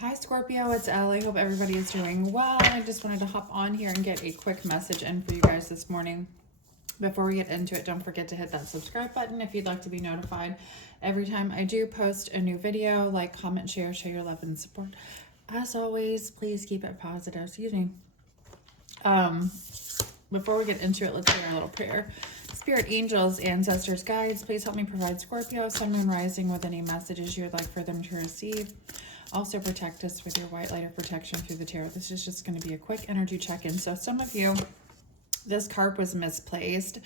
Hi Scorpio, it's Ellie. Hope everybody is doing well. I just wanted to hop on here and get a quick message in for you guys this morning. Before we get into it, don't forget to hit that subscribe button if you'd like to be notified every time I do post a new video. Like, comment, share, show your love and support. As always, please keep it positive. Excuse me. Before we get into it, let's say our little prayer. Spirit, angels, ancestors, guides, please help me provide Scorpio, sun, moon, rising with any messages you would like for them to receive. Also protect us with your white light of protection through the tarot. This is just going to be a quick energy check-in. So some of you, this card was misplaced.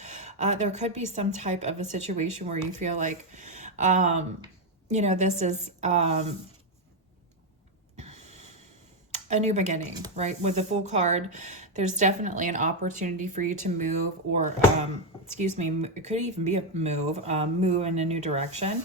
There could be some type of a situation where you feel like, this is a new beginning, right? With the Fool card, there's definitely an opportunity for you to move, or it could even be a move in a new direction,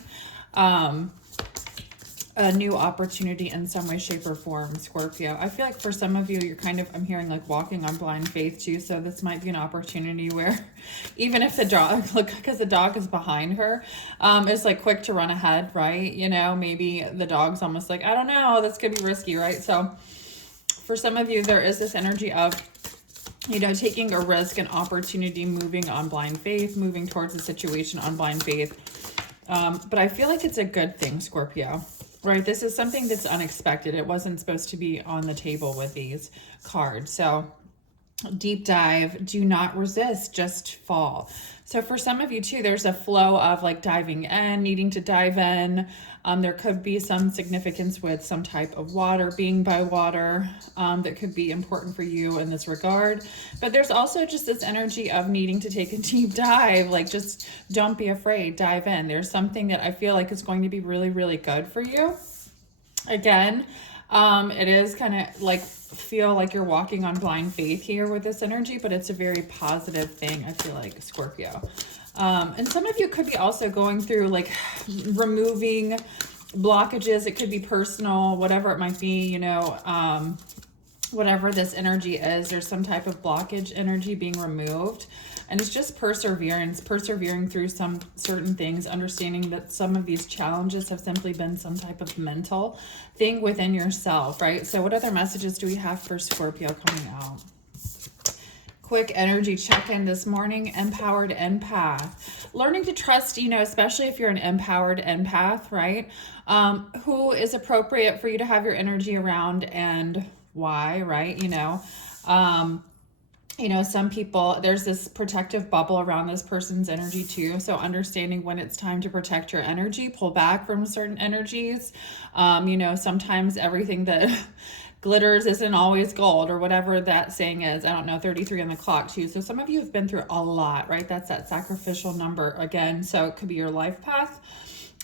a new opportunity in some way, shape, or form, Scorpio. I feel like for some of you, you're kind of, I'm hearing like walking on blind faith too. So this might be an opportunity where even if the dog, look, because the dog is behind her, is like quick to run ahead, right? You know, maybe the dog's almost like, I don't know, this could be risky, right? So for some of you, there is this energy of, taking a risk, an opportunity, moving on blind faith, moving towards a situation on blind faith. But I feel like it's a good thing, Scorpio, right? This is something that's unexpected. It wasn't supposed to be on the table with these cards. So deep dive, do not resist, just fall. So for some of you too, there's a flow of like diving in, needing to dive in. There could be some significance with some type of water, being by water, that could be important for you in this regard. But there's also just this energy of needing to take a deep dive, like just don't be afraid, dive in. There's something that I feel like is going to be really, really good for you. Again, it is kind of like feel like you're walking on blind faith here with this energy, but it's a very positive thing, I feel like, Scorpio. And some of you could be also going through like removing blockages. It could be personal, whatever it might be, whatever this energy is, there's some type of blockage energy being removed. And it's just perseverance, persevering through some certain things, understanding that some of these challenges have simply been some type of mental thing within yourself, right? So what other messages do we have for Scorpio coming out? Quick energy check-in this morning. Empowered empath. Learning to trust, especially if you're an empowered empath, right? Who is appropriate for you to have your energy around and why, right? Some people, there's this protective bubble around this person's energy too. So understanding when it's time to protect your energy, pull back from certain energies. Sometimes everything that glitters isn't always gold, or whatever that saying is. I don't know, 33 on the clock too. So some of you have been through a lot, right? That's that sacrificial number again. So it could be your life path.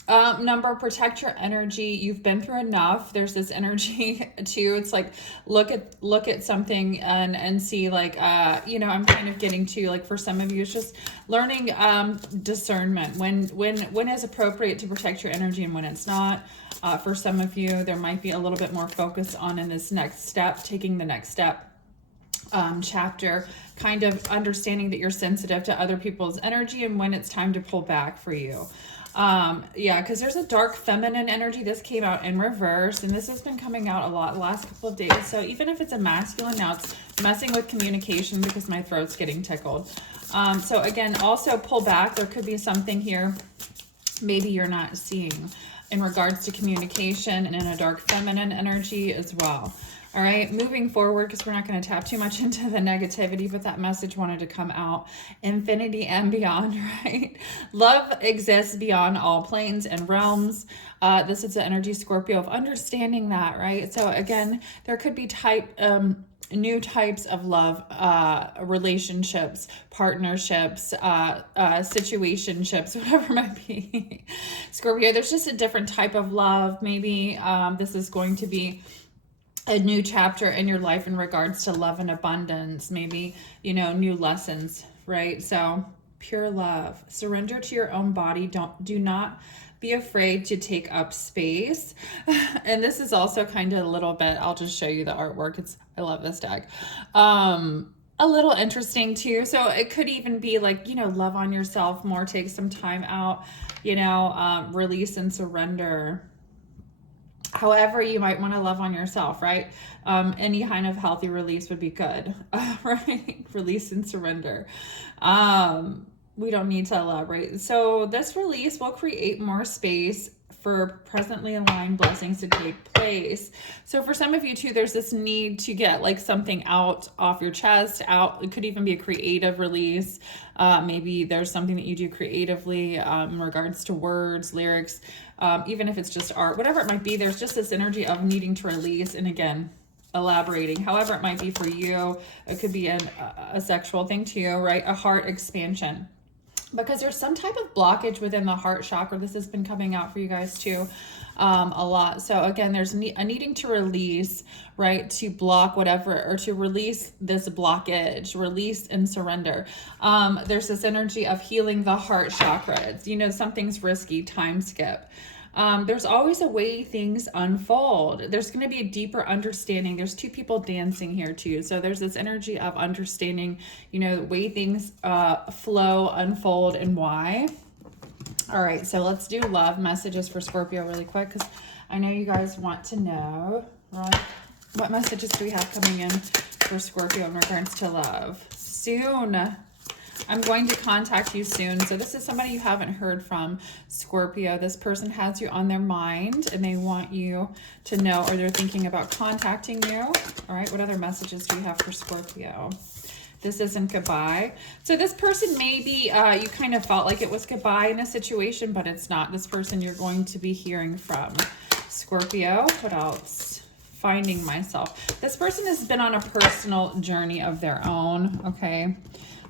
Number, protect your energy. You've been through enough. There's this energy too. It's like, look at something and see like, I'm kind of getting to like, for some of you, it's just learning, discernment when is appropriate to protect your energy and when it's not. For some of you, there might be a little bit more focus on in this next step, taking the next step. Chapter, kind of understanding that you're sensitive to other people's energy and when it's time to pull back for you. Because there's a dark feminine energy. This came out in reverse, and this has been coming out a lot the last couple of days. So even if it's a masculine, now it's messing with communication because my throat's getting tickled. So again, also pull back. There could be something here maybe you're not seeing in regards to communication, and in a dark feminine energy as well. All right, moving forward, because we're not going to tap too much into the negativity, but that message wanted to come out. Infinity and beyond, right? Love exists beyond all planes and realms. This is the energy, Scorpio, of understanding that, right? So again, there could be new types of love, relationships, partnerships, situationships, whatever it might be. Scorpio, there's just a different type of love. Maybe this is going to be a new chapter in your life in regards to love and abundance, maybe, new lessons, right? So pure love, surrender to your own body. Do not be afraid to take up space. And this is also kind of a little bit, I'll just show you the artwork. I love this deck. A little interesting too. So it could even be like, love on yourself more, take some time out, release and surrender. However, you might want to love on yourself, right? Any kind of healthy release would be good, right? Release and surrender. We don't need to elaborate. So this release will create more space for presently aligned blessings to take place. So for some of you too, there's this need to get like something out off your chest, out. It could even be a creative release. Maybe there's something that you do creatively in regards to words, lyrics, even if it's just art, whatever it might be. There's just this energy of needing to release. And again, elaborating, however it might be for you. It could be a sexual thing too, right? A heart expansion. Because there's some type of blockage within the heart chakra. This has been coming out for you guys too a lot. So again, there's a needing to release, right? To block whatever, or to release this blockage, release and surrender. There's this energy of healing the heart chakra. It's, you know, something's risky, time skip. There's always a way things unfold. There's going to be a deeper understanding. There's two people dancing here too. So there's this energy of understanding, you know, the way things flow, unfold, and why. All right, so let's do love messages for Scorpio really quick, because I know you guys want to know, right? What messages do we have coming in for Scorpio in regards to love? Soon. I'm going to contact you soon. So this is somebody you haven't heard from, Scorpio. This person has you on their mind and they want you to know, or they're thinking about contacting you. All right, what other messages do we have for Scorpio? This isn't goodbye. So this person maybe you kind of felt like it was goodbye in a situation, but it's not. This person you're going to be hearing from. Scorpio, what else? Finding myself. This person has been on a personal journey of their own, okay?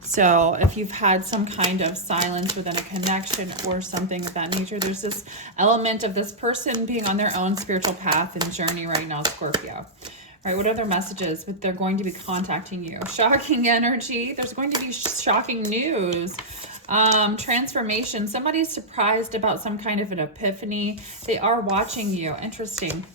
So if you've had some kind of silence within a connection or something of that nature, there's this element of this person being on their own spiritual path and journey right now, Scorpio. All right, what other messages? But they're going to be contacting you. Shocking energy. There's going to be shocking news. Transformation. Somebody's surprised about some kind of an epiphany. They are watching you. Interesting.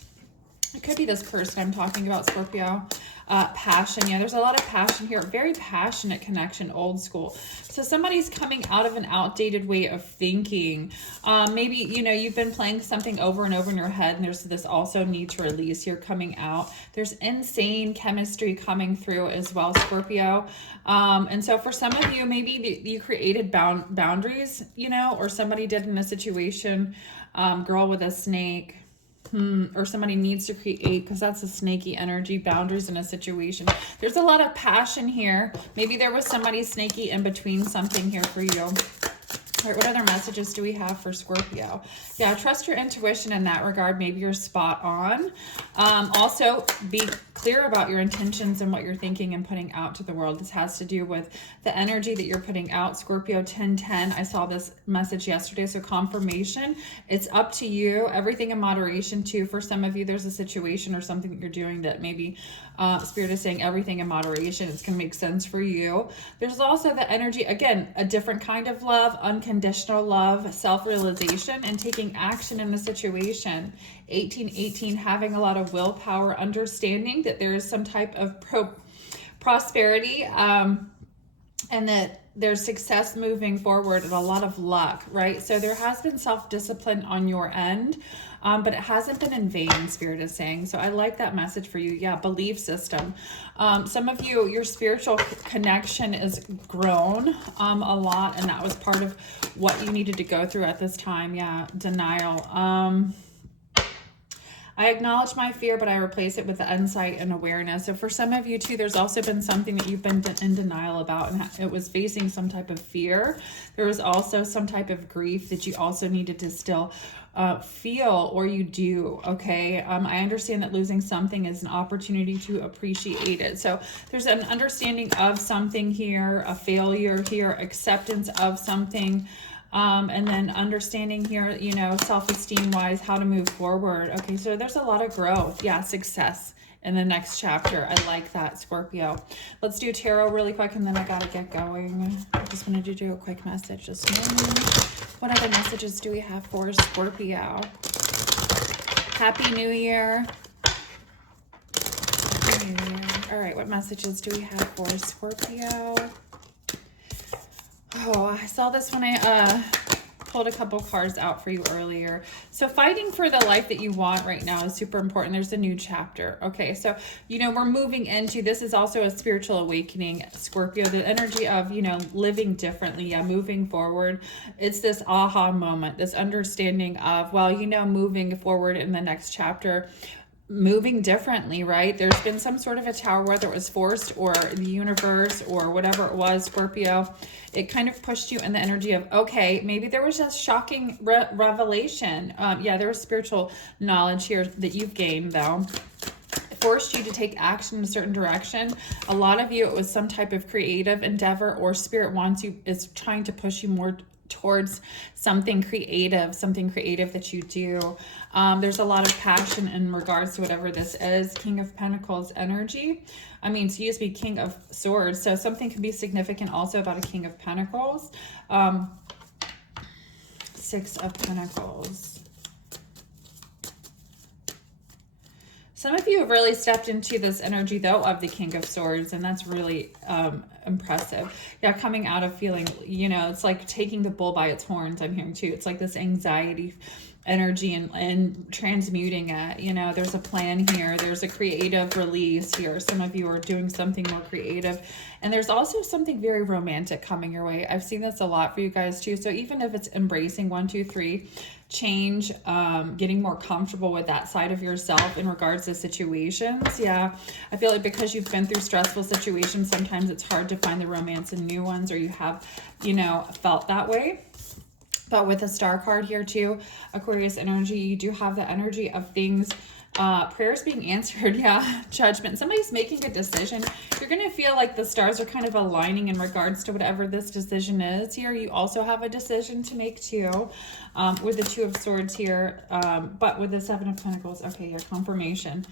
It could be this person I'm talking about, Scorpio. Passion. Yeah, there's a lot of passion here. Very passionate connection, old school. So somebody's coming out of an outdated way of thinking. Maybe, you know, you've been playing something over and over in your head, and there's this also need to release here coming out. There's insane chemistry coming through as well, Scorpio. And so for some of you, maybe you created boundaries, you know, or somebody did in a situation, girl with a snake. Or somebody needs to create, because that's a snaky energy, boundaries in a situation. There's a lot of passion here. Maybe there was somebody snaky in between something here for you. All right, what other messages do we have for Scorpio? Yeah, trust your intuition in that regard. Maybe you're spot on. Also, be clear about your intentions and what you're thinking and putting out to the world. This has to do with the energy that you're putting out. Scorpio 1010. I saw this message yesterday. So confirmation. It's up to you. Everything in moderation too. For some of you, there's a situation or something that you're doing that maybe Spirit is saying everything in moderation. It's going to make sense for you. There's also the energy, again, a different kind of love, unconditional love, self-realization, and taking action in the situation. 1818, having a lot of willpower, understanding that there is some type of prosperity, and that there's success moving forward and a lot of luck, right? So there has been self-discipline on your end, but it hasn't been in vain, Spirit is saying. So I like that message for you. Yeah, belief system. Some of you, your spiritual connection is grown a lot, and that was part of what you needed to go through at this time. Yeah, denial. I acknowledge my fear, but I replace it with the insight and awareness. So for some of you too, there's also been something that you've been in denial about, and it was facing some type of fear. There was also some type of grief that you also needed to still feel, or you do, okay? I understand that losing something is an opportunity to appreciate it. So there's an understanding of something here, a failure here, acceptance of something, and then understanding here, you know, self-esteem wise, how to move forward. Okay, so there's a lot of growth. Yeah, success in the next chapter. I like that, Scorpio. Let's do tarot really quick, and then I gotta get going. I just wanted to do a quick message this morning. What other messages do we have for Scorpio? Happy New Year. Happy New Year. All right, what messages do we have for Scorpio? Oh, I saw this when I pulled a couple cards out for you earlier. So fighting for the life that you want right now is super important. There's a new chapter. Okay, so, you know, we're moving into, this is also a spiritual awakening, Scorpio, the energy of, you know, living differently, yeah, moving forward. It's this aha moment, this understanding of, well, you know, moving forward in the next chapter, moving differently, right? There's been some sort of a tower, whether it was forced or the universe or whatever it was, Scorpio. It kind of pushed you in the energy of, okay, maybe there was a shocking revelation. Yeah, there was spiritual knowledge here that you've gained, though. Forced you to take action in a certain direction. A lot of you, it was some type of creative endeavor, or spirit wants you, is trying to push you more towards something creative that you do. There's a lot of passion in regards to whatever this is. King of Pentacles energy. I mean, to use me, King of Swords. So something can be significant also about a King of Pentacles. Six of Pentacles. Some of you have really stepped into this energy, though, of the King of Swords, and that's really impressive. Yeah, coming out of feeling, you know, it's like taking the bull by its horns, I'm hearing too. It's like this anxiety energy and transmuting it. You know, there's a plan here. There's a creative release here. Some of you are doing something more creative. And there's also something very romantic coming your way. I've seen this a lot for you guys too. So even if it's embracing 1, 2, 3, change, getting more comfortable with that side of yourself in regards to situations. Yeah, I feel like because you've been through stressful situations, sometimes it's hard to find the romance in new ones, or you have, you know, felt that way. But with a star card here too, Aquarius energy, you do have the energy of things, prayers being answered. Yeah, judgment. Somebody's making a decision. You're going to feel like the stars are kind of aligning in regards to whatever this decision is here. You also have a decision to make too, with the Two of Swords here, but with the Seven of Pentacles. Okay, yeah, confirmation.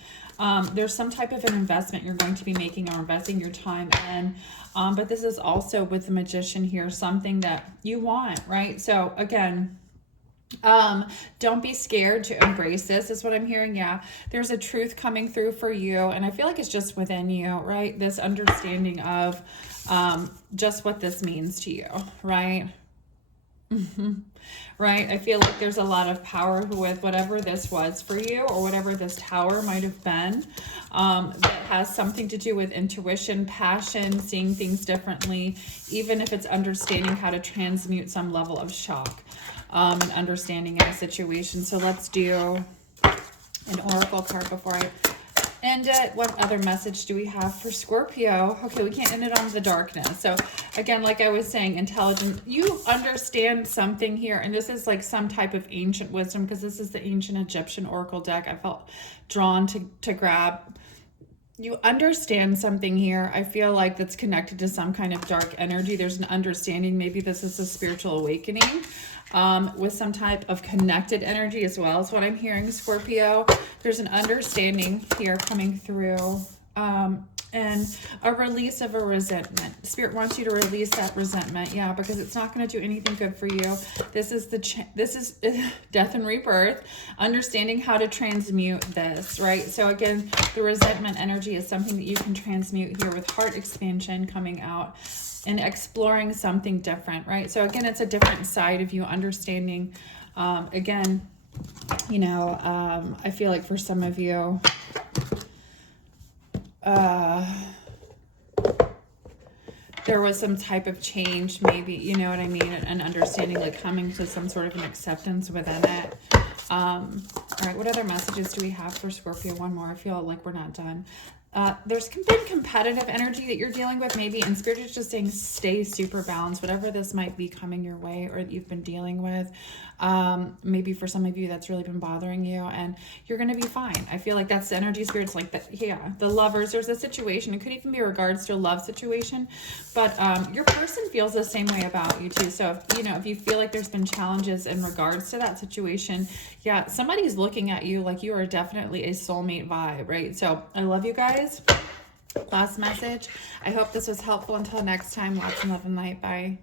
There's some type of an investment you're going to be making, or investing your time in. But this is also with the Magician here, something that you want, right? So again, don't be scared to embrace this, is what I'm hearing. Yeah, there's a truth coming through for you, and I feel like it's just within you, right? This understanding of just what this means to you, right? Right, I feel like there's a lot of power with whatever this was for you, or whatever this tower might have been, that has something to do with intuition, passion, seeing things differently, even if it's understanding how to transmute some level of shock, and understanding in a situation. So let's do an oracle card before I end it. What other message do we have for Scorpio? Okay, we can't end it on the darkness. So again, like I was saying, intelligent, you understand something here, and this is like some type of ancient wisdom, because this is the ancient Egyptian oracle deck I felt drawn to grab. You understand something here, I feel like, that's connected to some kind of dark energy. There's an understanding. Maybe this is a spiritual awakening, with some type of connected energy as well, is what I'm hearing, Scorpio. There's an understanding here coming through, and a release of a resentment. Spirit wants you to release that resentment, yeah, because it's not going to do anything good for you. This is this is death and rebirth, understanding how to transmute this, right? So again, the resentment energy is something that you can transmute here with heart expansion coming out and exploring something different, right? So again, it's a different side of you understanding. Again, you know, I feel like for some of you, there was some type of change, maybe, you know what I mean, and understanding, like coming to some sort of an acceptance within it. All right, what other messages do we have for Scorpio? One more. I feel like we're not done. There's been competitive energy that you're dealing with, maybe, and Spirit is just saying stay super balanced, whatever this might be coming your way or that you've been dealing with. Maybe for some of you that's really been bothering you, and you're going to be fine. I feel like that's the energy. Spirit's like that. Yeah, the lovers, there's a situation. It could even be regards to a love situation, but your person feels the same way about you too. So if, you know, if you feel like there's been challenges in regards to that situation, yeah, somebody's looking at you like you are definitely a soulmate vibe, right? So I love you guys. Last message. I hope this was helpful. Until next time, lots of love and light. Bye.